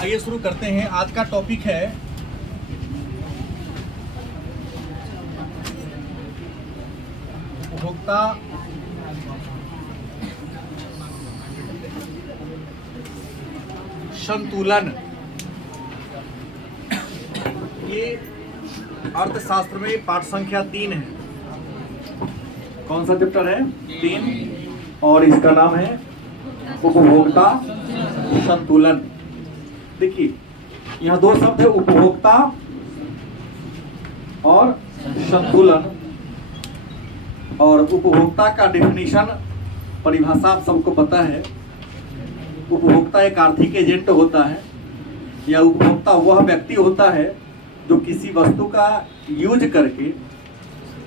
आइए शुरू करते हैं। आज का टॉपिक है उपभोक्ता संतुलन। ये अर्थशास्त्र में पाठ संख्या 3 है। कौन सा चैप्टर है? 3, और इसका नाम है उपभोक्ता संतुलन। देखिए, यहाँ दो शब्द है, उपभोक्ता और संतुलन। और उपभोक्ता का डेफिनेशन, परिभाषा आप सबको पता है। उपभोक्ता एक आर्थिक एजेंट होता है, या उपभोक्ता वह व्यक्ति होता है जो किसी वस्तु का यूज करके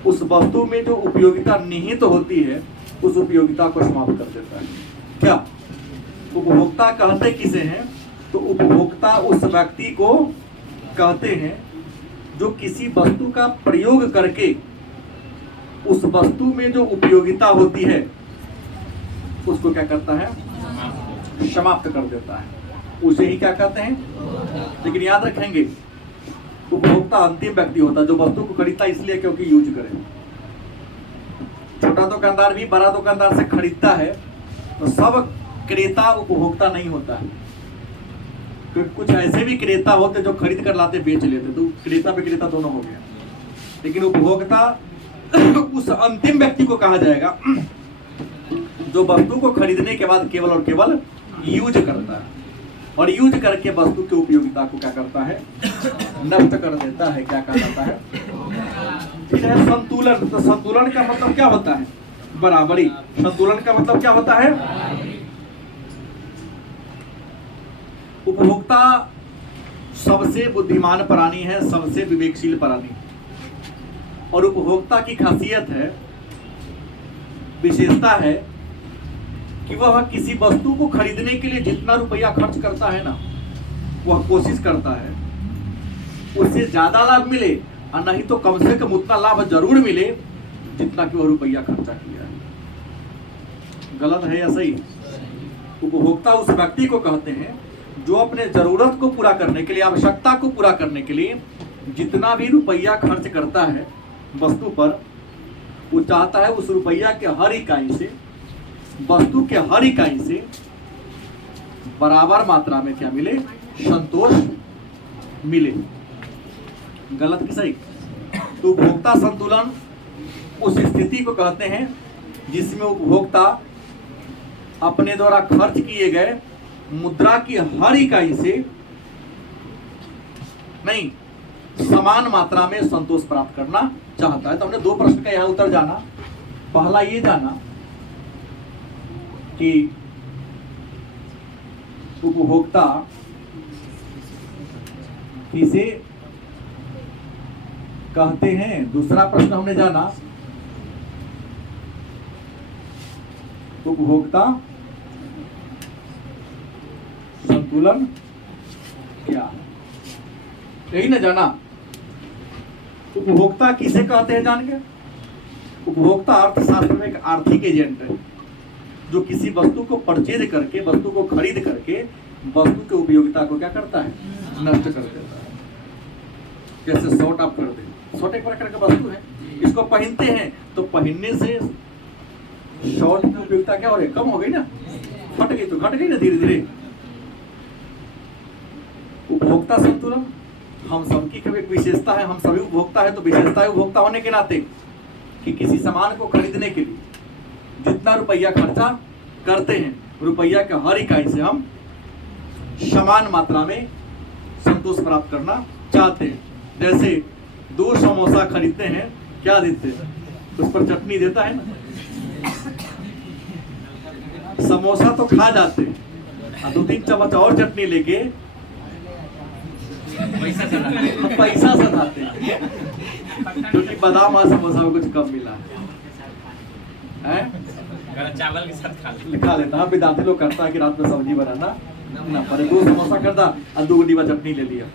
उस वस्तु में जो उपयोगिता निहित होती है उस उपयोगिता को समाप्त कर देता है। क्या उपभोक्ता कहते किसे हैं? तो उपभोक्ता उस व्यक्ति को कहते हैं जो किसी वस्तु का प्रयोग करके उस वस्तु में जो उपयोगिता होती है उसको क्या करता है? समाप्त कर देता है। उसे ही क्या कहते हैं? लेकिन याद रखेंगे, उपभोक्ता अंतिम व्यक्ति होता है जो वस्तु को खरीदता इसलिए क्योंकि यूज करे। छोटा दुकानदार भी बड़ा दुकानदार से खरीदता है, तो सब क्रेता उपभोक्ता नहीं होता है। तो कुछ ऐसे भी क्रेता होते जो खरीद कर लाते बेच लेते, तो क्रेता विक्रेता दोनों हो गया। लेकिन उपभोक्ता उस अंतिम व्यक्ति को कहा जाएगा जो वस्तु को खरीदने के बाद केवल और केवल यूज करता है, और यूज करके वस्तु की उपयोगिता को क्या करता है? नष्ट कर देता है। क्या कहा जाता है? फिर है संतुलन। तो संतुलन का मतलब क्या होता है? बराबरी। संतुलन का मतलब क्या होता है? उपभोक्ता सबसे बुद्धिमान प्राणी है, सबसे विवेकशील प्राणी। और उपभोक्ता की खासियत है, विशेषता है कि वह किसी वस्तु को खरीदने के लिए जितना रुपया खर्च करता है ना, वह कोशिश करता है उससे ज्यादा लाभ मिले, और नहीं तो कम से कम उतना लाभ जरूर मिले जितना कि वह रुपया खर्चा किया है। गलत है या सही? उपभोक्ता उस व्यक्ति को कहते हैं जो अपने जरूरत को पूरा करने के लिए, आवश्यकता को पूरा करने के लिए जितना भी रुपया खर्च करता है वस्तु पर, वो चाहता है उस रुपया के हर इकाई से, वस्तु के हर इकाई से बराबर मात्रा में क्या मिले? संतोष मिले। गलत कि सही? तो उपभोक्ता संतुलन उस स्थिति को कहते हैं जिसमें उपभोक्ता अपने द्वारा खर्च किए गए मुद्रा की हर इकाई से नहीं, समान मात्रा में संतोष प्राप्त करना चाहता है। तो हमने दो प्रश्न का यहाँ उत्तर जाना। पहला ये जाना कि उपभोक्ता किसे कहते हैं। दूसरा प्रश्न हमने जाना, उपभोक्ता संतुलन क्या? यही ना जाना। उपभोक्ता किसे कहते हैं जान के? उपभोक्ता अर्थशास्त्र में एक आर्थिक एजेंट है जो किसी वस्तु को परचेज करके, वस्तु को खरीद करके वस्तु की उपयोगिता को क्या करता है? नष्ट कर देता है। जैसे शॉर्ट आप कर दे, शॉर्ट एक प्रकार का वस्तु है, इसको पहनते हैं तो पहनने से शॉर्ट की उपयोगिता क्या हो रही है? कम हो गई ना, फट गई तो घट गई ना धीरे धीरे। उपभोक्ता संतुलन हम सबकी एक विशेषता है। हम सभी उपभोक्ता है, तो विशेषता है उपभोक्ता होने के नाते कि किसी सामान को खरीदने के लिए जितना रुपया खर्चा करते हैं, रुपया के हर इकाई से हम समान मात्रा में संतोष प्राप्त करना चाहते हैं। जैसे 2 समोसा खरीदते हैं, क्या देते हैं? उस पर चटनी देता है ना। समोसा तो खा जाते हैं, 2-3 चम्मच और चटनी लेके पैसा सधाते हैं, क्योंकि बादाम और समोसा में कुछ कम मिला है। चावल के साथ खा लेता है। विद्यार्थी लोग करता है कि रात में सब्जी बनाना ना पड़े, 2 समोसा करता और 2 डिब्बा चटनी ले लिया।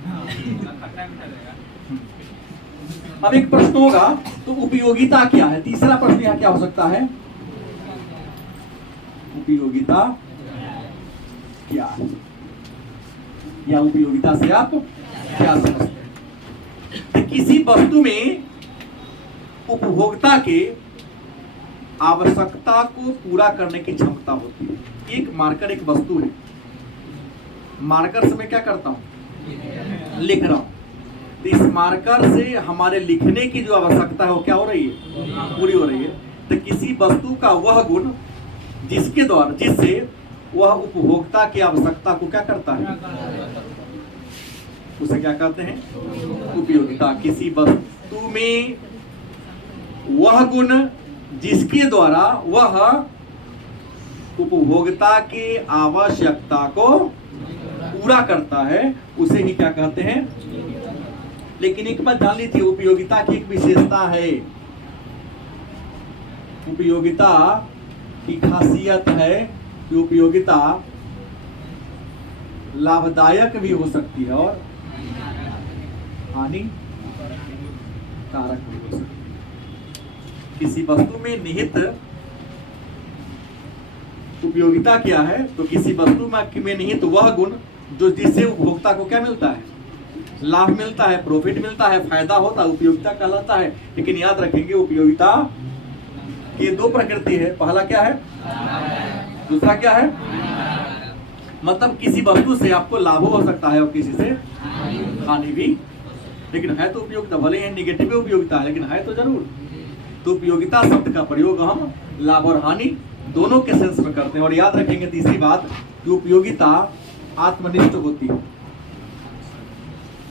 अब एक प्रश्न होगा, तो उपयोगिता क्या है? तीसरा प्रश्न यहाँ क्या हो सकता है? उपयोगिता क्या है? या उपयोगिता से आप क्या समझते हैं? तो किसी वस्तु में उपभोक्ता के आवश्यकता को पूरा करने की क्षमता होती है। एक मार्कर एक वस्तु है, मार्कर से मैं क्या करता हूं, लिख रहा हूं। तो इस मार्कर से हमारे लिखने की जो आवश्यकता है वो क्या हो रही है, पूरी हो रही है। तो किसी वस्तु का वह गुण जिससे वह उपभोक्ता की आवश्यकता को क्या करता है, उसे क्या कहते हैं, उपयोगिता। किसी वस्तु में वह गुण जिसके द्वारा वह उपभोक्ता की आवश्यकता को पूरा करता है, उसे ही क्या कहते हैं। लेकिन एक बात जान लीजिए, उपयोगिता की एक विशेषता है, उपयोगिता की खासियत है कि उपयोगिता लाभदायक भी हो सकती है और हानिकारक भी हो सकती है। किसी वस्तु में निहित उपयोगिता क्या है, तो किसी वस्तु में निहित वह गुण जो जिससे उपभोक्ता को क्या मिलता है, लाभ मिलता है, प्रॉफिट मिलता है, फायदा होता है, उपयोगिता कहलाता है। लेकिन याद रखेंगे उपयोगिता की दो प्रकृति है, पहला क्या है, दूसरा क्या है। मतलब किसी वस्तु से आपको लाभ हो सकता है और किसी से हानि भी, लेकिन है तो उपयोगिता, भले ही निगेटिव उपयोगिता है लेकिन है तो जरूर। तो उपयोगिता शब्द का प्रयोग हम लाभ और हानि दोनों के सेंस में करते हैं। और याद रखेंगे तीसरी बात कि उपयोगिता आत्मनिष्ठ होती है।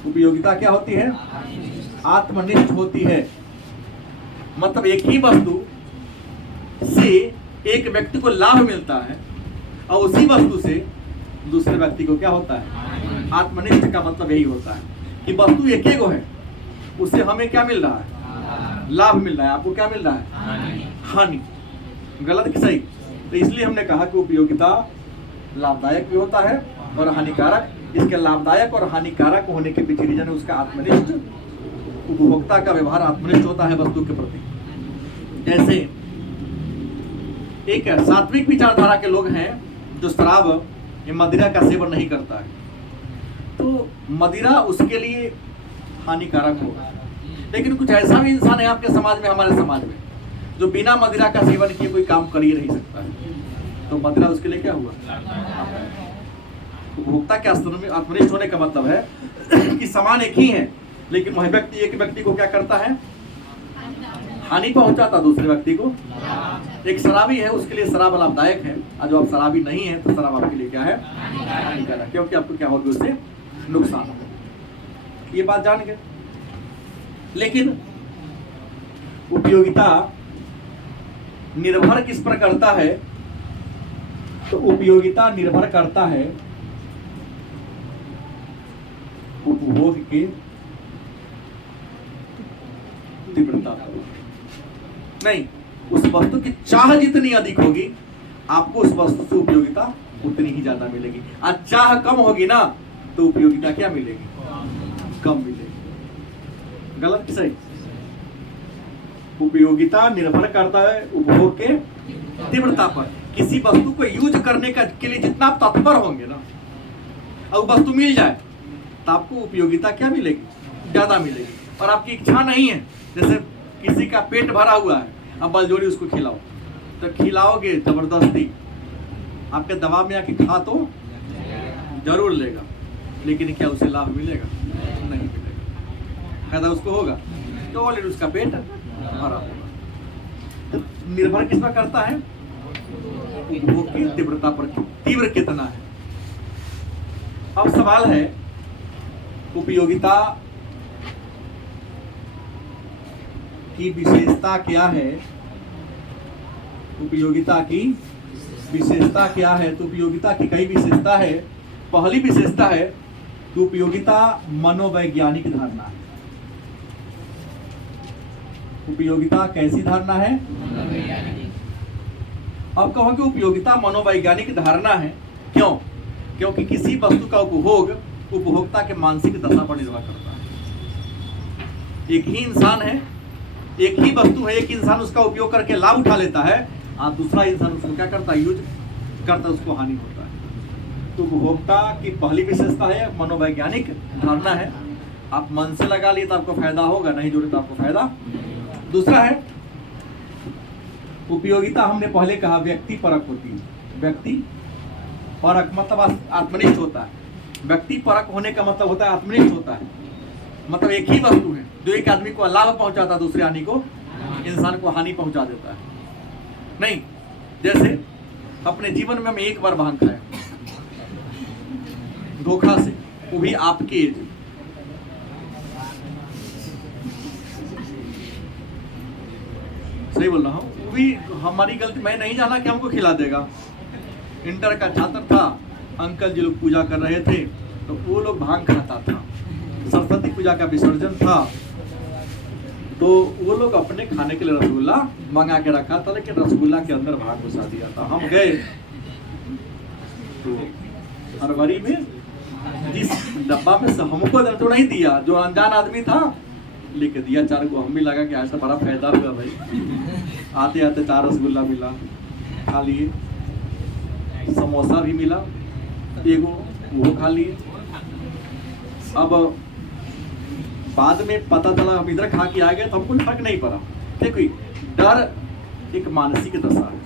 उपयोगिता क्या होती है, आत्मनिष्ठ होती है। मतलब एक ही वस्तु से एक व्यक्ति को लाभ मिलता है और उसी वस्तु से दूसरे व्यक्ति को क्या होता है, आत्मनिष्ठ का मतलब यही होता है कि वस्तु एक ही को है, उससे हमें क्या मिल रहा है, लाभ मिल रहा है, आपको क्या मिल रहा है, हानि। गलत कि सही? तो इसलिए हमने कहा कि उपयोगिता लाभदायक भी होता है और हानिकारक। इसके लाभदायक और हानिकारक होने के पीछे रीजन है उसका आत्मनिष्ठ, उपभोक्ता का व्यवहार आत्मनिष्ठ होता है वस्तु के प्रति। जैसे एक सात्विक विचारधारा के लोग हैं जो शराब या मदिरा का सेवन नहीं करता है, तो मदिरा उसके लिए हानिकारक होगा। लेकिन कुछ ऐसा भी इंसान है आपके समाज में, हमारे समाज में, जो बिना मदिरा का सेवन किए कोई काम कर ही नहीं सकता है, तो मदिरा उसके लिए क्या हुआ। उपभोक्ता के आत्मनिष्ठ होने का मतलब है कि सामान एक ही है लेकिन वह व्यक्ति एक व्यक्ति को क्या करता है, हानि पहुंचाता दूसरे व्यक्ति को। एक शराबी है उसके लिए शराब लाभदायक है, और जो आप शराबी नहीं है तो शराब आपके लिए क्या है, हानिकारक, क्योंकि आपको क्या होगा, उससे नुकसान होगा। ये बात जान गए। लेकिन उपयोगिता निर्भर किस पर करता है, तो उपयोगिता निर्भर करता है उपभोग के तीव्रता पर। नहीं, उस वस्तु की चाह जितनी अधिक होगी आपको उस वस्तु से उपयोगिता उतनी ही ज्यादा मिलेगी। और चाह कम होगी ना तो उपयोगिता क्या मिलेगी, कम मिलेगी। गलत कि सही? उपयोगिता निर्भर करता है उपभोग के तीव्रता पर। किसी वस्तु को यूज करने के लिए जितना आप तत्पर होंगे ना, और वस्तु मिल जाए तो आपको उपयोगिता क्या मिलेगी, ज्यादा मिलेगी। और आपकी इच्छा नहीं है, जैसे किसी का पेट भरा हुआ है, अब बलजोरी उसको खिलाओ, तो खिलाओगे जबरदस्ती, आपके दबाव में आके खा तो जरूर लेगा, लेकिन क्या उसे लाभ मिलेगा, नहीं मिलेगा। फायदा उसको होगा तो ऑलरेडी उसका पेट भरा होगा। तो निर्भर किस पर करता है, उपभोग की तीव्रता पर, तीव्र कितना है। अब सवाल है उपयोगिता की विशेषता क्या है, उपयोगिता की विशेषता क्या है। तो उपयोगिता की कई विशेषता है। पहली विशेषता है कि उपयोगिता मनोवैज्ञानिक धारणा है। उपयोगिता कैसी धारणा है, अब कहोगे उपयोगिता मनोवैज्ञानिक धारणा है, क्यों? क्योंकि किसी वस्तु का उपभोग उपभोक्ता के मानसिक दशा पर निर्भर करता है। एक ही इंसान है, एक ही वस्तु है, एक इंसान उसका उपयोग करके लाभ उठा लेता है और दूसरा इंसान उसको क्या करता है, यूज करता है, उसको हानि होता है। तो उपभोक्ता की पहली विशेषता है मनोवैज्ञानिक धारणा है। आप मन से लगा लिए तो आपको फायदा होगा, नहीं जोड़े तो आपको फायदा। दूसरा है उपयोगिता, हमने पहले कहा व्यक्ति परक होती है। व्यक्ति परक मतलब आत्मनिष्ठ होता है। व्यक्ति परक होने का मतलब होता है आत्मनिष्ठ होता है। मतलब एक ही वस्तु है जो एक आदमी को लाभ पहुंचाता है, दूसरे आदमी को इंसान को हानि पहुंचा देता है। नहीं, जैसे अपने जीवन में हम एक बार भांग खाए धोखा से, वो भी आपके एज, सही बोल रहा हूँ, वो भी हमारी गलती, मैं नहीं जाना कि हमको खिला देगा। इंटर का छात्र था, अंकल जी लोग पूजा कर रहे थे तो वो लोग भांग खाता था। सरस्वती पूजा का विसर्जन था तो वो लोग अपने खाने के लिए रसगुल्ला मंगा के रखा था, लेकिन रसगुल्ला के अंदर भांग घुसा दिया था। हम गए तो फरवरी में जिस डब्बा में से हमको तो नहीं दिया, जो अनजान आदमी था लेके दिया 4 को। हम भी लगा कि ऐसा बड़ा फायदा हुआ भाई। आते आते 4 रसगुल्ला मिला, खा लिए। समोसा भी मिला एगो, वो खा लिए। अब बाद में पता चला, हम इधर खा के आ गए तो हमको फर्क नहीं पड़ा। देखो डर एक मानसिक दशा है।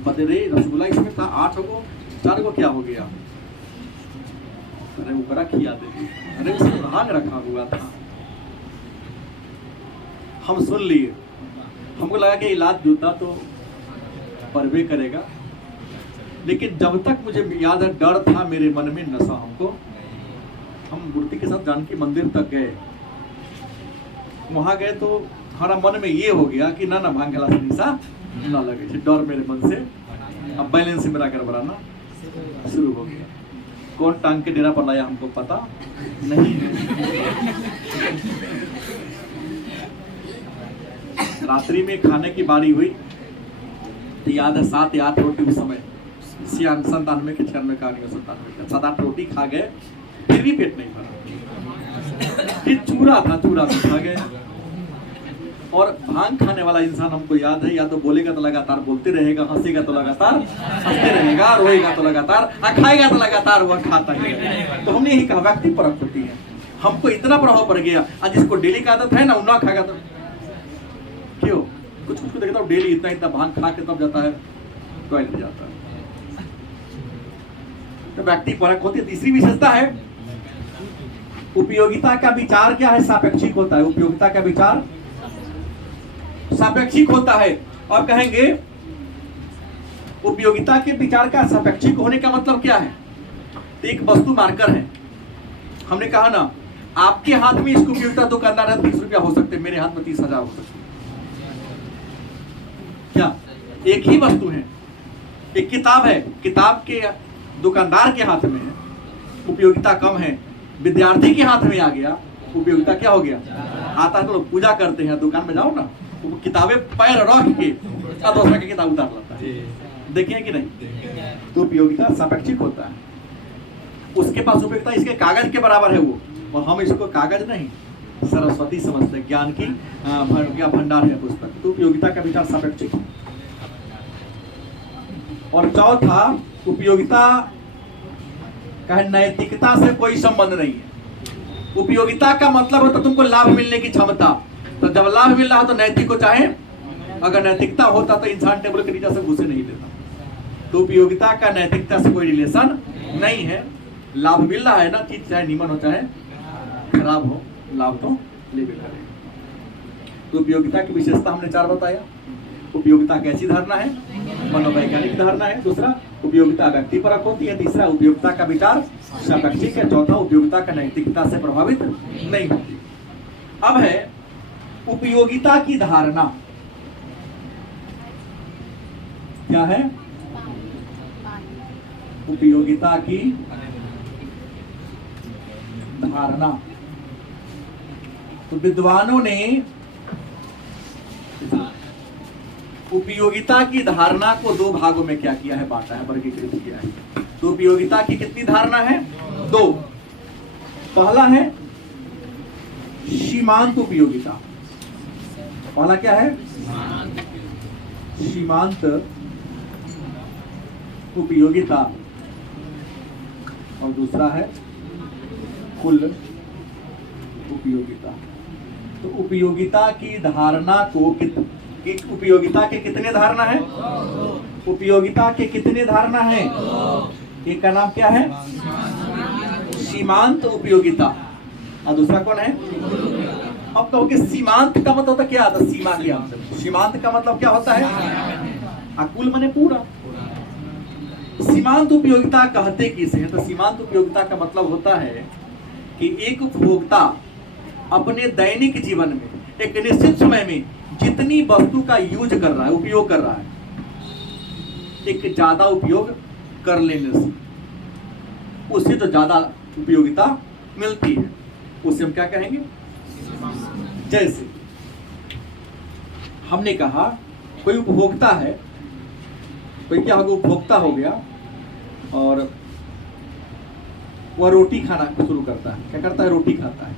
बता रहे रसगुल्ला इसमें था 8 को, 4 को क्या हो गया? अरे ऊपर खिया दे, अरे उसमें भांग रखा हुआ था। हम सुन लिए, हमको लगा कि इलाज जूता तो परवे करेगा, लेकिन जब तक मुझे याद है डर था मेरे मन में, नशा हमको। हम मूर्ति के साथ जानकी मंदिर तक गए, वहां गए तो हमारा मन में ये हो गया कि ना भांग खिला से निशा ना लगे, डर मेरे मन से। अब बैलेंस मेरा गड़बड़ाना शुरू हो गया। कौन टांग के डेरा पर लाया हमको पता नहीं है। रात्रि में खाने की बारी हुई तो याद है 7 या 8 रोटी उस समय 97 के 96 का 97 7 8 रोटी खा गए, फिर भी पेट नहीं भरा। फिर चूरा था खा गए। और भांग खाने वाला इंसान हमको याद है, या तो बोलेगा तो लगातार बोलते रहेगा, हंसेगा तो लगातार हंसते रहेगा, रोएगा तो लगातार, खाएगा तो लगातार वह खाता है। तो हमने यही कहा व्यक्ति परक होती है। हमको इतना प्रभाव पड़ गया, आज जिसको डेली का आदत है ना, ना खाएगा तो क्यों? कुछ को देखता हूँ डेली इतना भांग खा के तब जाता है टॉयलेट जाता है। तो व्यक्ति परक होती है। तीसरी विशेषता है उपयोगिता का विचार क्या है? सापेक्षिक होता है। उपयोगिता का विचार सापेक्षिक होता है। और कहेंगे उपयोगिता के विचार का सापेक्षिक होने का मतलब क्या है? तो एक वस्तु मार्कर है, हमने कहा ना, आपके हाथ में इसकी उपयोगिता दुकानदार है 30 रुपया हो सकते, मेरे हाथ में 30,000 हो सकते। क्या एक ही वस्तु है? एक किताब है, किताब के दुकानदार के हाथ में है, उपयोगिता कम है। विद्यार्थी के हाथ में आ गया, उपयोगिता क्या हो गया? आता है तो लोग पूजा करते हैं, दुकान में जाओ ना, वो किताबें पैर रख के दूसरा की किताब उतार लाता है, देखे कि नहीं? तो उपयोगिता सापेक्षिक होता है। उसके पास उपयोगिता इसके कागज के बराबर है वो, और हम इसको कागज नहीं सरस्वती समझते, ज्ञान की भंडार है पुस्तक। तो उपयोगिता का विचार सापेक्षिक। और चौथा, उपयोगिता का नैतिकता से कोई संबंध नहीं है। उपयोगिता का मतलब होता तुमको लाभ मिलने की क्षमता। तो जब लाभ मिल रहा है तो नैतिक को चाहे, अगर नैतिकता होता तो इंसान टेबल के नीचे से घुसे नहीं देता। तो उपयोगिता का नैतिकता से कोई रिलेशन नहीं है। लाभ मिल रहा है ना, चीज चाहे नीमन हो चाहे खराब हो, लाभ तो लेबे करेगा। तो उपयोगिता की विशेषता हमने 4 बताया। उपयोगिता कैसी धारणा है? मनोवैज्ञानिक धारणा है। दूसरा, उपयोगिता व्यक्ति परक होती है। तीसरा, उपयोगिता का विचार सापेक्षिक है। चौथा, उपयोगिता का नैतिकता से प्रभावित नहीं होती। अब है उपयोगिता की धारणा क्या है? उपयोगिता की धारणा। तो विद्वानों ने उपयोगिता की धारणा को 2 भागों में क्या किया है? बांटा है, वर्गीकृत किया है। तो उपयोगिता की कितनी धारणा है? 2। पहला है सीमांत उपयोगिता। पहला क्या है? सीमांत उपयोगिता। और दूसरा है कुल उपयोगिता। तो उपयोगिता की धारणा को उपयोगिता के कितने धारणा है? उपयोगिता के कितने धारणा है? एक का नाम क्या है? सीमांत उपयोगिता, और दूसरा कौन है? अब कहोगे सीमांत का मतलब होता क्या आता? सीमा क्या? सीमांत का मतलब क्या होता है? कुल माने पूरा। सीमांत उपयोगिता कहते किसे हैं? तो सीमांत उपयोगिता का मतलब होता है कि एक उपभोक्ता अपने दैनिक जीवन में एक निश्चित समय में जितनी वस्तु का यूज कर रहा है, उपयोग कर रहा है, एक ज्यादा उपयोग कर लेने से उससे जो ज्यादा उपयोगिता मिलती है उसे हम क्या कहेंगे? जैसे हमने कहा कोई उपभोक्ता है, कोई क्या होगा? उपभोक्ता हो गया और वह रोटी खाना शुरू करता है। क्या करता है? रोटी खाता है।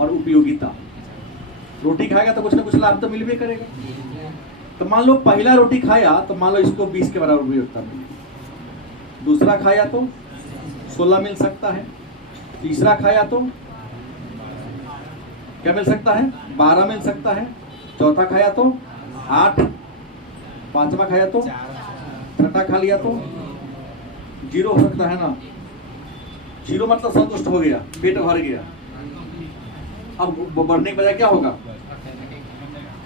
और उपयोगिता, रोटी खाएगा तो कुछ ना कुछ लाभ तो मिल भी करेगा। तो मान लो पहला रोटी खाया तो मान लो इसको 20 के बराबर उपयोगिता मिली, दूसरा खाया तो 16 मिल सकता है, तीसरा खाया तो क्या मिल सकता है? 12 मिल सकता है, चौथा खाया तो 8, पांचवा खाया तो, छठा खा लिया तो 0 हो सकता है ना। 0 मतलब संतुष्ट हो गया, पेट भर गया। अब बढ़ने के बजाय क्या होगा?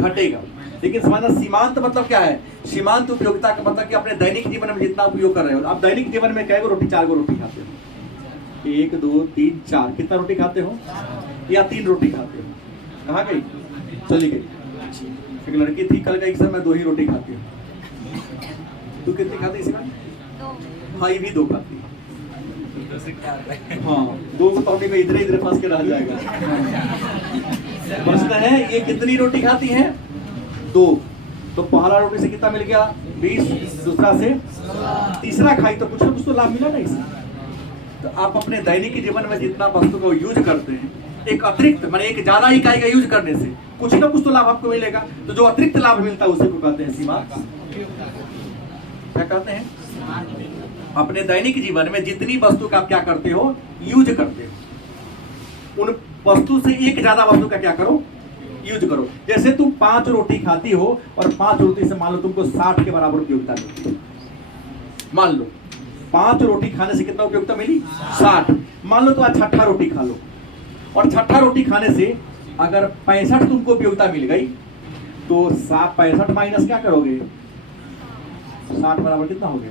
घटेगा। लेकिन समझना सीमांत मतलब क्या है? सीमांत उपयोगिता का मतलब कि अपने दैनिक जीवन में जितना उपयोग कर रहे हो। आप दैनिक जीवन में कै गो रोटी? 4 गो रोटी खाते हो। 1 2 3 4। कितना रोटी खाते हो? या 3 रोटी खाते हो? कहाँ गई? चली गई। एक लड़की थी, कल गई सर मैं 2 ही रोटी खाती हूँ। तू कितनी खाती इसी बार? भाई भी 2 खाती है। हाँ, 2 को पानी में इधर फंस के रह जाएगा। प्रश्न है ये कितनी रोटी खाती है? 2। तो पहला रोटी से कितना मिल गया? 20, दूसरा से, तीसरा खाई तो कुछ ना कुछ तो लाभ मिला ना इसे। तो आप अपने दैनिक जीवन में जितना वस्तु को यूज करते हैं, एक अतिरिक्त माने एक ज्यादा इकाई का यूज करने से कुछ ना कुछ तो लाभ आपको मिलेगा। तो जो अतिरिक्त लाभ मिलता है उसे को कहते हैं सीमांत। क्या कहते हैं? अपने दैनिक जीवन में जितनी वस्तु का आप क्या करते हो? यूज करते हो। उन वस्तु से एक ज्यादा वस्तु का क्या करो? यूज करो। जैसे तुम 5 रोटी खाती हो और 5 रोटी से मान लो तुमको 60 के बराबर उपयोगिता मिलती है। मान लो 5 रोटी खाने से कितना उपयोगिता मिली? 60। मान लो तो आज 6ठा रोटी खा लो, और 6ठा रोटी खाने से अगर 65 तुमको उपयोगिता मिल गई तो 65 माइनस क्या करोगे? 60 बराबर कितना हो गया?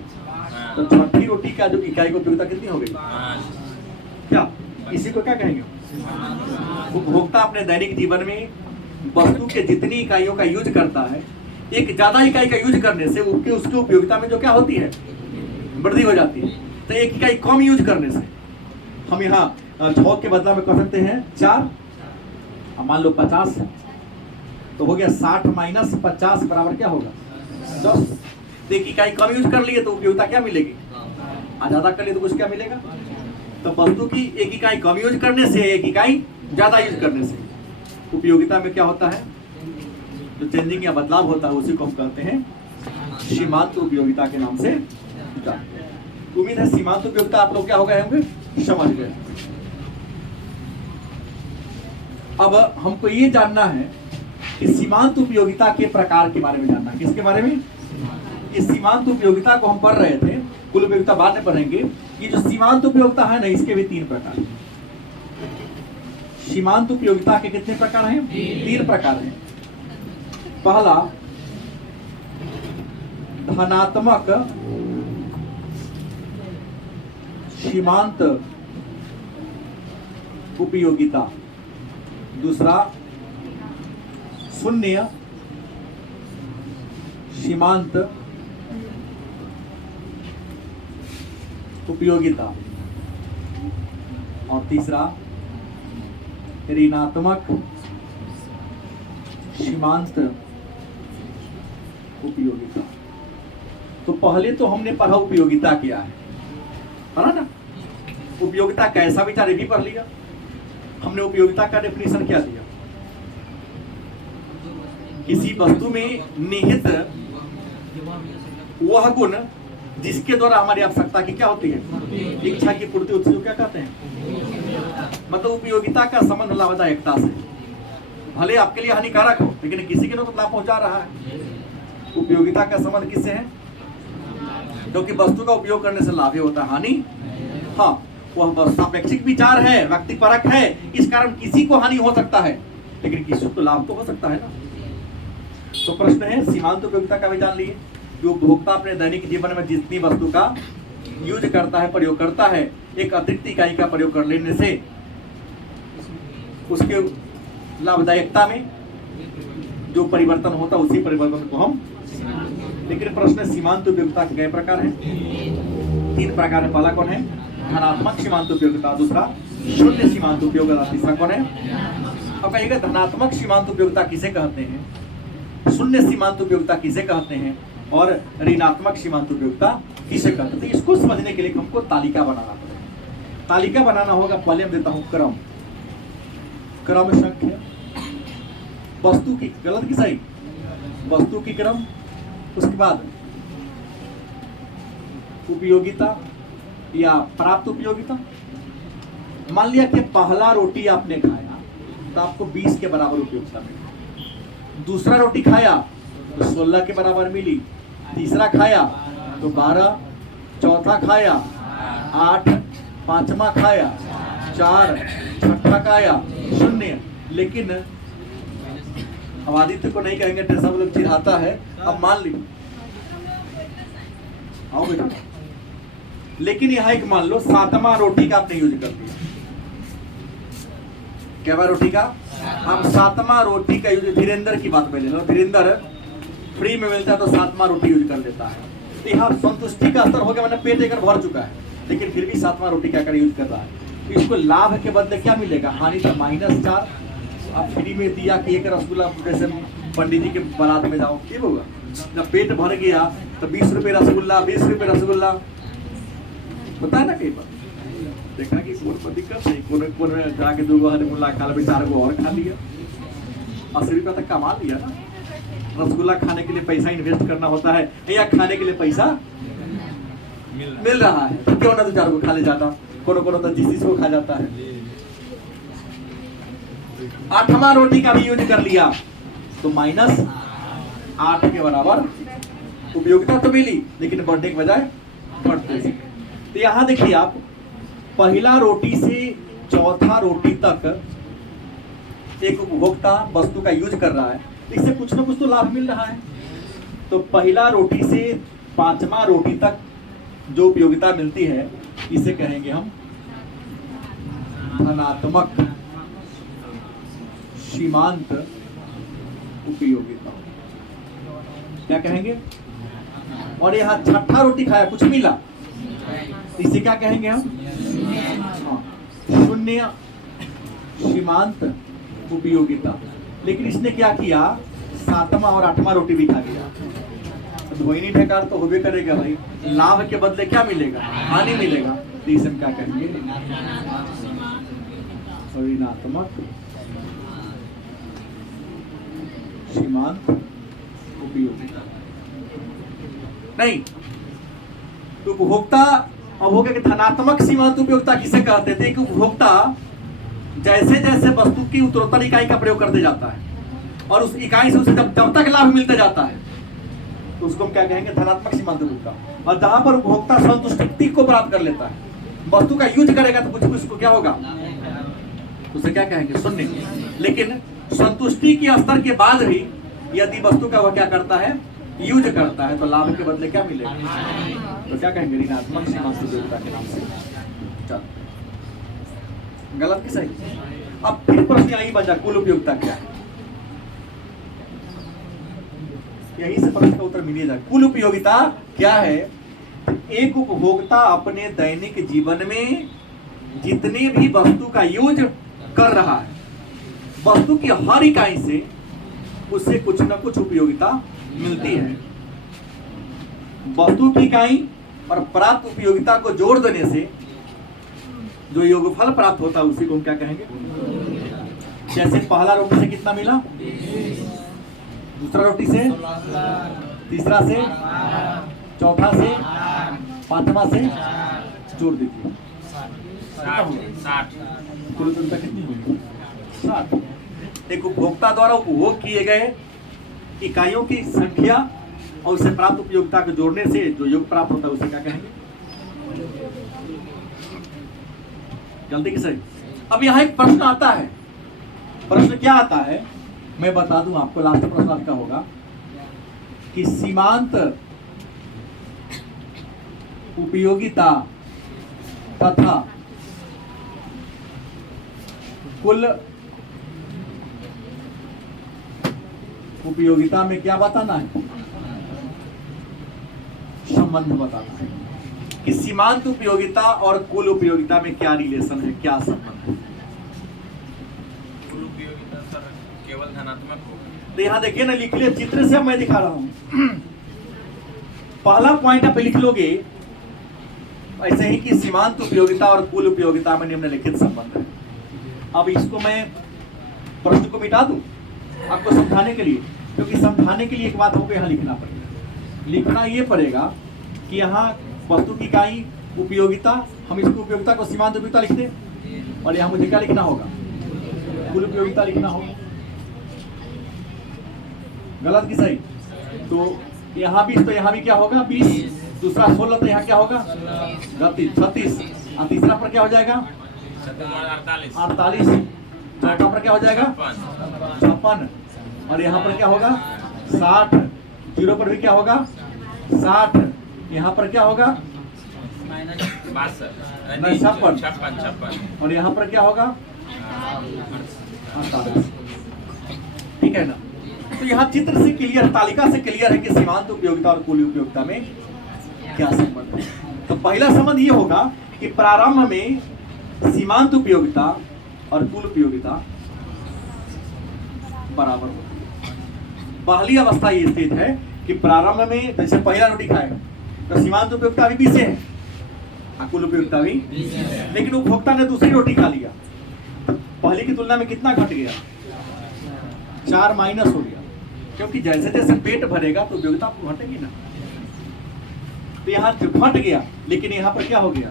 तो 6ठी रोटी का जो इकाई की उपयोगिता कितनी हो गई? क्या इसी को क्या कहेंगे? उपभोक्ता अपने दैनिक जीवन में वस्तु के जितनी इकाइयों का यूज करता है, एक ज्यादा इकाई का यूज करने से उसकी उपयोगिता में जो क्या होती है? वृद्धि हो जाती है। तो एक इकाई कम यूज करने से हम यहाँ 6 के बदला में कर सकते हैं 4। मान लो 50 तो हो गया 60 माइनस 50 बराबर क्या होगा? 10। तो एक इकाई कम यूज कर लिए तो उपयोगिता क्या मिलेगी? ज्यादा कर लिए तो कुछ क्या मिलेगा? तो वस्तु की एक इकाई कम यूज करने से, एक इकाई ज्यादा यूज करने से उपयोगिता में क्या होता है? जो चेंजिंग या बदलाव होता है उसी को हम कहते हैं सीमांत उपयोगिता के नाम से जानते हैं। उम्मीद है सीमांत उपयोगिता आप लोग क्या हो गए होंगे? समझ गए। अब हमको ये जानना है कि सीमांत उपयोगिता के प्रकार के बारे में जानना है। किसके बारे में? इस सीमांत उपयोगिता को हम पढ़ रहे थे, कुल उपयोगिता बाद में पढ़ेंगे। ये जो सीमांत उपयोगिता है ना, इसके भी 3 प्रकार हैं। सीमांत उपयोगिता के कितने प्रकार हैं? 3 प्रकार हैं। पहला धनात्मक सीमांत उपयोगिता, दूसरा शून्य सीमांत उपयोगिता, और तीसरा ऋणात्मक सीमांत उपयोगिता। तो पहले तो हमने पढ़ा उपयोगिता क्या है, पढ़ा ना? उपयोगिता कैसा विचार भी पढ़ लिया हमने। उपयोगिता का डेफिनेशन क्या दिया? किसी वस्तु में निहित वह गुण जिसके द्वारा हमारी आवश्यकता की क्या होती है, इच्छा की पूर्ति होती है, जो क्या कहते हैं, मतलब उपयोगिता का संबंध लाभदायकता से। भले आपके लिए हानिकारक हो लेकिन किसी के तो लाभ पहुंचा रहा है। उपयोगिता का संबंध किससे है, क्योंकि वस्तु का उपयोग करने से लाभ ही होता है, हानि, हाँ वह सापेक्षिक विचार है, व्यक्तिपरक है, इस कारण किसी को हानि हो सकता है लेकिन किसी को लाभ तो हो सकता है ना। तो प्रश्न है सीमांत उपयोगिता का भी जान लिए, जो उपभोक्ता अपने दैनिक जीवन में जितनी वस्तु का यूज करता है, प्रयोग करता है, एक अतिरिक्त इकाई का प्रयोग कर लेने से उसके लाभदायकता में जो परिवर्तन होता है उसी परिवर्तन को हम, लेकिन प्रश्न सीमांत उपयोगिता के कई प्रकार हैं, 3 प्रकार है। पहला कौन है, धनात्मक सीमांत उपयोगिता, दूसरा शून्य सीमांत उपयोगिता, तीसरा कौन है। अब कहिएगा धनात्मक सीमांत उपयोगिता किसे कहते हैं, शून्य सीमांत उपयोगिता किसे कहते हैं और ऋणात्मक सीमांत उपयोगिता किसे कहते हैं। इसको समझने के लिए हमको तालिका बनाना पड़ेगा। तालिका बनाना होगा, पहले हम देता हूं क्रम, क्रम संख्या, वस्तु की, गलत की सही, वस्तु की क्रम, उसके बाद उपयोगिता या प्राप्त उपयोगिता। मान लिया कि पहला रोटी आपने खाया तो आपको 20 के बराबर उपयोगिता मिली, दूसरा रोटी खाया तो 16 के बराबर मिली, तीसरा खाया तो 12, चौथा खाया 8, पांचवा खाया 4, छठा खाया 0। लेकिन अब आदित्य को नहीं कहेंगे, सब लोग चिढ़ाता है। अब मान ली, आओ बेटा, लेकिन यहाँ एक मान लो 7वां रोटी का आपने यूज कर दिया, क्या रोटी का, अब 7वां रोटी का यूज, धीरेन्द्र की बात में ले लो, धीरेन्द्र फ्री में मिलता है तो 7वां रोटी यूज कर लेता है, तो यहाँ संतुष्टि का स्तर हो गया, मैंने पेट एक भर चुका है, लेकिन फिर भी 7वां रोटी क्या कर यूज कर रहा है। तो इसको लाभ के बदले क्या मिलेगा, हानि तो -4। अब फ्री में दिया कि एक रसगुल्ला, जैसे पंडित जी के बारात में जाओ, ये होगा, जब पेट भर गया तो 20 रुपये रसगुल्ला, 20 रुपये रसगुल्ला होता है ना। कई बार देखा कि कौन पर दिक्कत नहीं, कौन जाके 2 हजमुल्ला खा लिया, 4 को और खा लिया, 80 रुपया तक कमा लिया ना। रसगुल्ला खाने के लिए पैसा इन्वेस्ट करना होता है या खाने के लिए पैसा मिल रहा है, तो क्यों ना 2-4 को खा ले जाता, कोनो तो जिस को खा जाता है। 8वां रोटी का भी यूज कर लिया तो -8 के बराबर उपयोगिता तो मिली, लेकिन बढ़ने के बजाय बढ़ते। तो यहाँ देखिए आप, पहला रोटी से चौथा रोटी तक एक उपभोक्ता वस्तु का यूज कर रहा है, इससे कुछ ना कुछ तो लाभ मिल रहा है। तो पहला रोटी से 5वां रोटी तक जो उपयोगिता मिलती है, इसे कहेंगे हम धनात्मक सीमांत उपयोगिता, क्या कहेंगे। और यहाँ 6ठा रोटी खाया, कुछ मिला, इसे क्या कहेंगे हम, शून्य सीमांत उपयोगिता। लेकिन इसने क्या किया, 7वां और 8वां रोटी भी खा लिया, धोइनी ढेकार तो होबे करेगा भाई, लाभ के बदले क्या मिलेगा, हानि मिलेगा। तो इसे क्या कहेंगे, ऋणात्मक सीमांत उपयोगिता। नहीं तो उपभोक्ता, अब हो गया कि धनात्मक सीमांत उपयोगिता किसे कहते थे, कि उपभोक्ता जैसे जैसे वस्तु की उत्तरोत्तर इकाई का प्रयोग करते जाता है और उस इकाई से उसे जब तक लाभ मिलते जाता है तो उसको हम क्या कहेंगे, धनात्मक सीमांत उपयोगिता। और जहां पर उपभोक्ता संतुष्टि को प्राप्त कर लेता है, वस्तु का यूज करेगा तो कुछ कुछ क्या होगा, उसे क्या कहेंगे, शून्य। लेकिन संतुष्टि के स्तर के बाद भी यदि वस्तु का वह क्या करता है, यूज करता है, तो लाभ के बदले क्या मिलेगा, तो क्या कहेंगे, ऋणात्मक सीमांत उपयोगिता के नाम से। चल, गलत की सही। अब फिर प्रश्न यही बचा, कुल उपयोगिता क्या है, यही से प्रश्न का उत्तर मिल जाए। कुल उपयोगिता क्या है, एक उपभोक्ता अपने दैनिक जीवन में जितने भी वस्तु का यूज कर रहा है, वस्तु की हर इकाई से उससे कुछ न कुछ उपयोगिता मिलती है। वस्तु की इकाई और प्राप्त उपयोगिता को जोड़ देने से जो योगफल प्राप्त होता है उसी को हम क्या कहेंगे। जैसे पहला रोटी से कितना मिला, दूसरा रोटी से, तीसरा से, चौथा से, 5वां से जोड़ दीजिए, 60 कुल उपयोगिता कितनी होगी? 60। एक उपभोक्ता द्वारा उपभोग किए गए इकाइयों की संख्या और उससे प्राप्त उपयोगिता को जोड़ने से जो योग प्राप्त होता है उसे क्या कहेंगे? जल्दी की सही। अब यहाँ एक प्रश्न आता है। प्रश्न क्या आता है मैं बता दूं आपको। लास्ट प्रश्न आपका होगा कि सीमांत उपयोगिता तथा कुल उपयोगिता में क्या बताना है? संबंध बताना है कि सीमांत उपयोगिता और कुल उपयोगिता में क्या रिलेशन है, क्या संबंध है। कुल उपयोगिता सर केवल धनात्मक होगा। तो यहाँ देखिए ना, लिख लिया चित्र से मैं दिखा रहा हूं। पहला पॉइंट आप लिख लोगे ऐसे ही कि सीमांत उपयोगिता और कुल उपयोगिता में निम्नलिखित संबंध है। अब इसको मैं प्रश्न को मिटा दूं आपको समझाने के लिए, क्योंकि समझाने के लिए एक बात हमको यहाँ लिखना पड़ेगा। लिखना ये पड़ेगा कि यहाँ वस्तु की इकाई उपयोगिता, हम इसको उपयोगिता को सीमांत उपयोगिता लिख दें और यहाँ मुझे क्या लिखना होगा? कुल उपयोगिता लिखना होगा। गलत की सही? तो यहाँ 20 तो यहाँ भी क्या होगा? 20, दूसरा 16 तो यहाँ क्या होगा? 36 और तीसरा पर क्या हो जाएगा? 48, चौथा पर क्या हो जाएगा? 56 और यहाँ पर क्या होगा? 60, जीरो पर भी क्या होगा? 60, यहाँ पर क्या होगा? 56 और यहाँ पर क्या होगा? 48। ठीक है ना? तो यहाँ चित्र से क्लियर, तालिका से क्लियर है कि सीमांत उपयोगिता और कुल उपयोगिता में क्या संबंध है। तो पहला संबंध ये होगा कि प्रारंभ में सीमांत उपयोगिता और कुल उपयोगिता बराबर होती है। पहली अवस्था ये स्थित है कि प्रारंभ में जैसे पहला रोटी खाएगा तो सीमांत उपयोगिता भी 20 है और कुल उपयोगिता भी, लेकिन उपभोक्ता ने दूसरी रोटी खा लिया तो पहले की तुलना में कितना घट गया? 4 माइनस हो गया, क्योंकि जैसे जैसे पेट भरेगा तो उपयोगिता आपको घटेगी ना। तो यहाँ घट गया, लेकिन यहाँ पर क्या हो गया?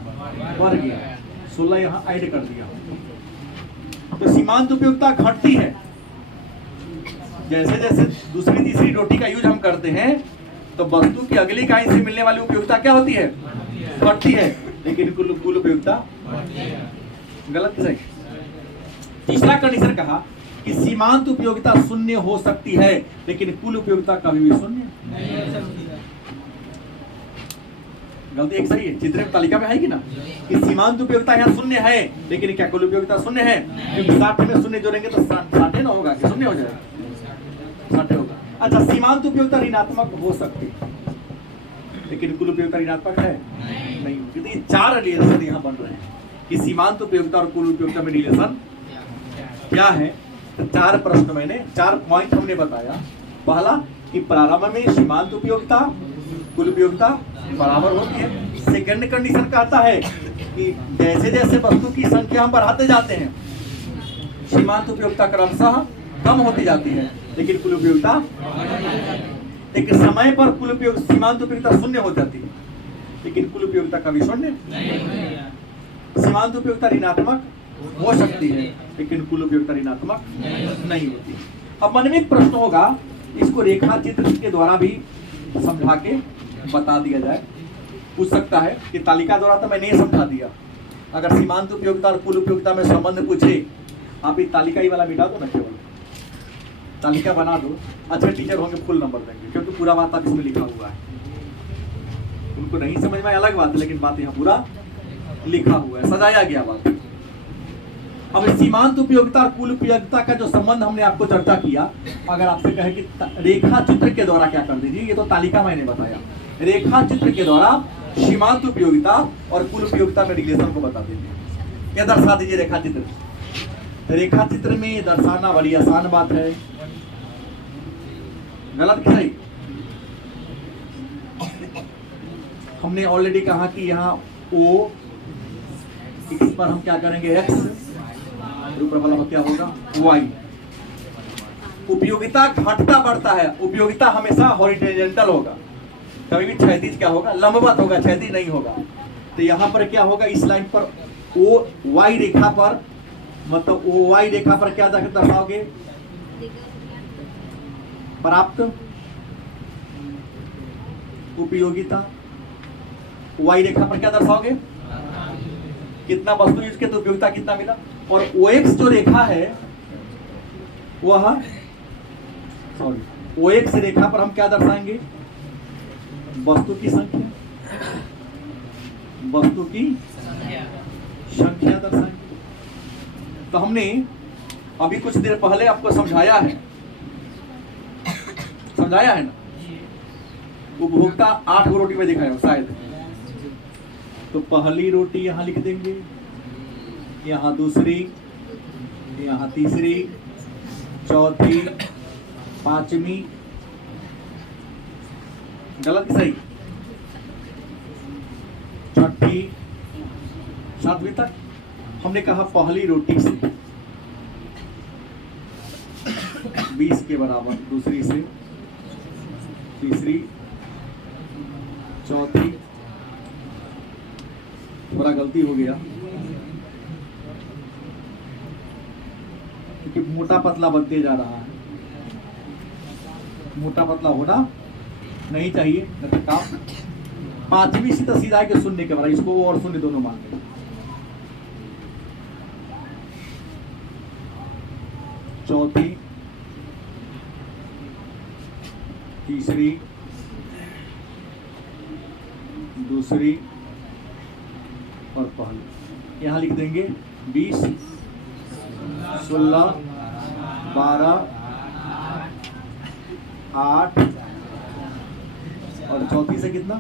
बढ़ गया। 16 यहाँ ऐड कर दिया। तो सीमांत उपयोगिता घटती है जैसे जैसे दूसरी तीसरी रोटी का यूज हम करते हैं, तो वस्तु की अगली इकाई से मिलने वाली उपयोगिता क्या होती है? घटती है, लेकिन कुल उपयोगिता गलत की सही। तीसरा कंडीशन कहा कि सीमांत उपयोगिता शून्य हो सकती है, लेकिन कुल उपयोगिता कभी भी शून्य नहीं हो सकती। गलती एक सही है। चित्र में तालिका में है कि ना कि सीमांत उपयोगिता यहाँ शून्य है, लेकिन क्या कुल उपयोगिता शून्य है? क्योंकि 60 में शून्य जोड़ेंगे तो 60 ना होगा कि शून्य हो जाएगा? 60 होगा। अच्छा, सीमांत उपयोगिता ऋणात्मक हो सकती है, लेकिन कुल उपयोगिता ऋणात्मक है नहीं होगी। तो ये 4 रिलेशन यहाँ बन रहे हैं कि सीमांत उपयोगिता और कुल उपयोगिता में रिलेशन क्या है। तो 4 प्रश्न मैंने 4 पॉइंट हमने बताया। पहला कि प्रारंभ में सीमांत उपयोगिता कुल उपयोगिता बराबर होती है। सेकंड कंडीशन कहता है कि जैसे जैसे वस्तु की संख्या हम बढ़ाते जाते हैं सीमांत उपयोगिता क्रमशः कम होती जाती है, लेकिन कुल उपयोगिता एक समय पर कुल उपयोग सीमांत उपयोगिता शून्य हो जाती है, लेकिन कुल उपयोगिता कभी शून्य सीमांत उपयोगिता ऋणात्मक हो सकती है, लेकिन कुल उपयोगिता ऋणात्मक नहीं होती। अब मन में एक प्रश्न होगा, इसको रेखा चित्र के द्वारा भी समझा के बता दिया जाए। पूछ सकता है कि तालिका द्वारा तो मैंने ये समझा दिया, अगर सीमांत उपयोगिता और कुल उपयोगिता में संबंध पूछे, आप ये तालिका ही वाला मिटा दो ना, केवल तालिका बना दो। अच्छे टीचर होंगे फुल नंबर देंगे, क्योंकि पूरा बात आप इसमें लिखा हुआ है। उनको नहीं समझ में अलग बात है, लेकिन बात यहाँ पूरा लिखा हुआ है, सजाया गया बात। अब सीमांत उपयोगिता और कुल उपयोगिता का जो संबंध हमने आपको चर्चा किया, अगर आपसे कहे कि रेखा चित्र के द्वारा क्या कर दीजिए, ये तो तालिका मैंने बताया, रेखा चित्र के द्वारा सीमांत उपयोगिता और कुल उपयोगिता में रिलेशन को बता दीजिए, क्या दर्शा दीजिए रेखा चित्र। रेखा चित्र में दर्शाना बड़ी आसान बात है। गलत की सही? हमने ऑलरेडी कहा कि यहाँ O, इस पर हम क्या करेंगे X, ऊपर वाला क्या होगा Y। उपयोगिता घटता बढ़ता है, उपयोगिता हमेशा हॉरिजॉन्टल होगा, कभी भी क्षैतिज क्या होगा, लंबवत होगा, क्षैतिज नहीं होगा। तो यहाँ पर क्या होगा, इस लाइन पर ओ वाई रेखा पर, मतलब ओ वाई रेखा पर क्या दर्शाओगे, प्राप्त उपयोगिता। वाई रेखा पर क्या दर्शाओगे, कितना वस्तु यूज किया तो उपयोगिता कितना मिला। और OX जो रेखा है वह, सॉरी, OX रेखा पर हम क्या दर्शाएंगे, वस्तु की संख्या, वस्तु की संख्या दर्शाएंगे। तो हमने अभी कुछ देर पहले आपको समझाया है ना, उपभोक्ता 8 रोटी में दिखाया हो शायद। तो पहली रोटी यहाँ लिख देंगे, यहाँ दूसरी, यहाँ तीसरी, चौथी, पांचवी, गलत सही, छठी, सातवीं तक। हमने कहा पहली रोटी से 20 के बराबर, दूसरी से, तीसरी, चौथी, थोड़ा गलती हो गया क्योंकि मोटा पतला बनते जा रहा है, मोटा पतला होना नहीं चाहिए, नहीं तो काम। पांचवी से तो सीधा के शून्य के बराबर, इसको और शून्य दोनों मान लें। चौथी, तीसरी, दूसरी और पहली। यहाँ लिख देंगे 20, 16, 12, 8 और चौथी से कितना,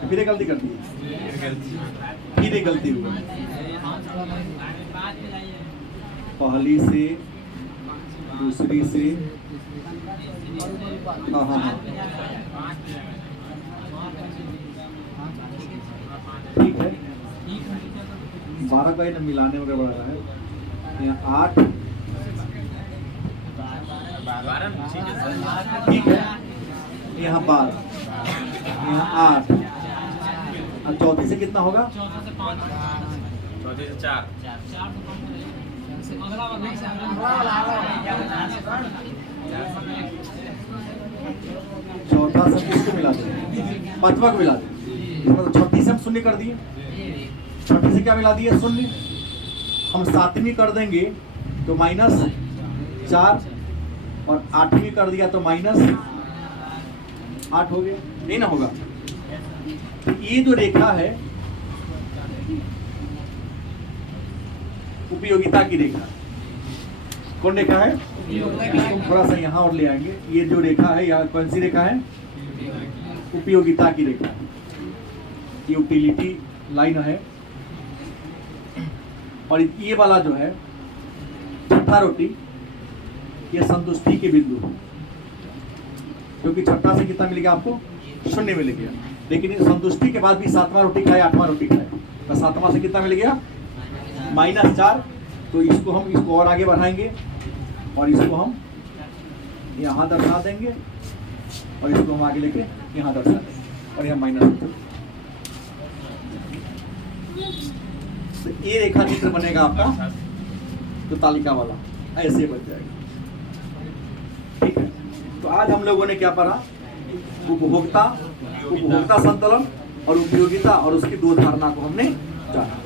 फिर गलती कर दी, फिर एक गलती हुई, पहली से, दूसरी से, हाँ, ठीक है। 12 का ही ना मिलाने में गड़बड़ा रहा है। यहाँ 8, ठीक है, यहाँ 12, यहाँ 8 और चौथी से कितना होगा, चौथी से 4, चौथा सब किसको मिला दे, पांचवा को मिला दे। मतलब छठी से हम शून्य कर दिए, छठी से क्या मिला दिए, शून्य। हम सातवीं कर देंगे तो -4 और आठवीं कर दिया तो -8 हो गया, नहीं ना होगा। तो ये जो रेखा है उपयोगिता की रेखा, कौन रेखा है, इसको थोड़ा सा यहाँ और ले आएंगे। ये जो रेखा है यहाँ कौन सी रेखा है, उपयोगिता की रेखा, ये यूटिलिटी लाइन है। और ये वाला जो है छठा रोटी, ये संतुष्टि के बिंदु है, क्योंकि छठा से कितना मिल गया आपको, शून्य मिल गया। लेकिन संतुष्टि के बाद भी 7वां रोटी खाए, 8वां रोटी खाए, तो 7वां से कितना मिल गया, -4। तो इसको हम इसको और आगे बढ़ाएंगे और इसको हम यहाँ दर्शा देंगे और इसको हम आगे लेके यहाँ दर्शा देंगे और यहाँ -2। तो ये रेखा चित्र बनेगा आपका तो तालिका वाला ऐसे बन जाएगा, ठीक है। तो आज हम लोगों ने क्या पढ़ा, उपभोक्ता संतुलन और उपयोगिता और उसकी दो धारणा को हमने जाना।